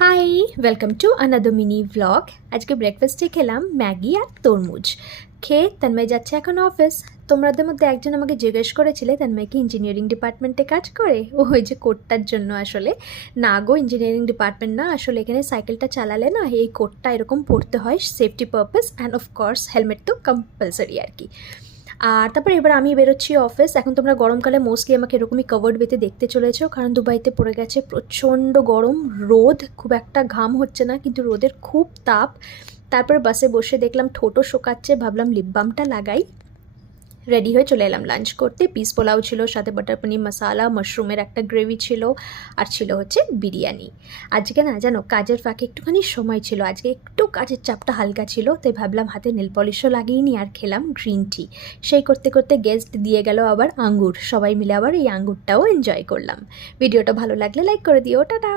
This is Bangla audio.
High, welcome to another mini vlog. আজকে ব্রেকফাস্টে খেলাম ম্যাগি আর তরমুজ। খেয়ে তন্ময় যাচ্ছে এখন অফিস। তোমাদের মধ্যে একজন আমাকে জিজ্ঞেস করেছিলে তন্ময় কি ইঞ্জিনিয়ারিং ডিপার্টমেন্টে কাজ করে। ওই যে কোটটার জন্য আসলে না গো, ইঞ্জিনিয়ারিং ডিপার্টমেন্ট না, আসলে এখানে সাইকেলটা চালালে না এই কোটটা এরকম পরতে হয়, safety purpose and of course helmet তো কম্পালসারি আর কি। আর তারপরে এবার আমি বেরোচ্ছি অফিস। এখন তোমরা গরমকালে মোস্টলি আমাকে এরকমই কাভার্ড ওয়েতে দেখতে চলেছো, কারণ দুবাইতে পড়ে গেছে প্রচণ্ড গরম। রোদ, খুব একটা ঘাম হচ্ছে না কিন্তু রোদের খুব তাপ। তারপর বাসে বসে দেখলাম ঠোঁটও শোকাচ্ছে, ভাবলাম লিপ বামটা লাগাই। রেডি হয়ে চলে এলাম লাঞ্চ করতে। পিস পোলাও ছিল, সাথে বাটার পনির মশালা, মাশরুমের একটা গ্রেভি ছিল, আর ছিল হচ্ছে বিরিয়ানি। আজকে না জানো, কাজের ফাঁকে একটুখানি সময় ছিল, আজকে একটু কাজের চাপটা হালকা ছিল, তাই ভাবলাম হাতে নেল পলিশও লাগিয়ে নিই, আর খেলাম গ্রিন টি। সেই করতে করতে গেস্ট দিয়ে গেল আবার আঙ্গুর, সবাই মিলে আবার এই আঙ্গুরটাও এনজয় করলাম। ভিডিওটা ভালো লাগলে লাইক করে দিও, টাটা।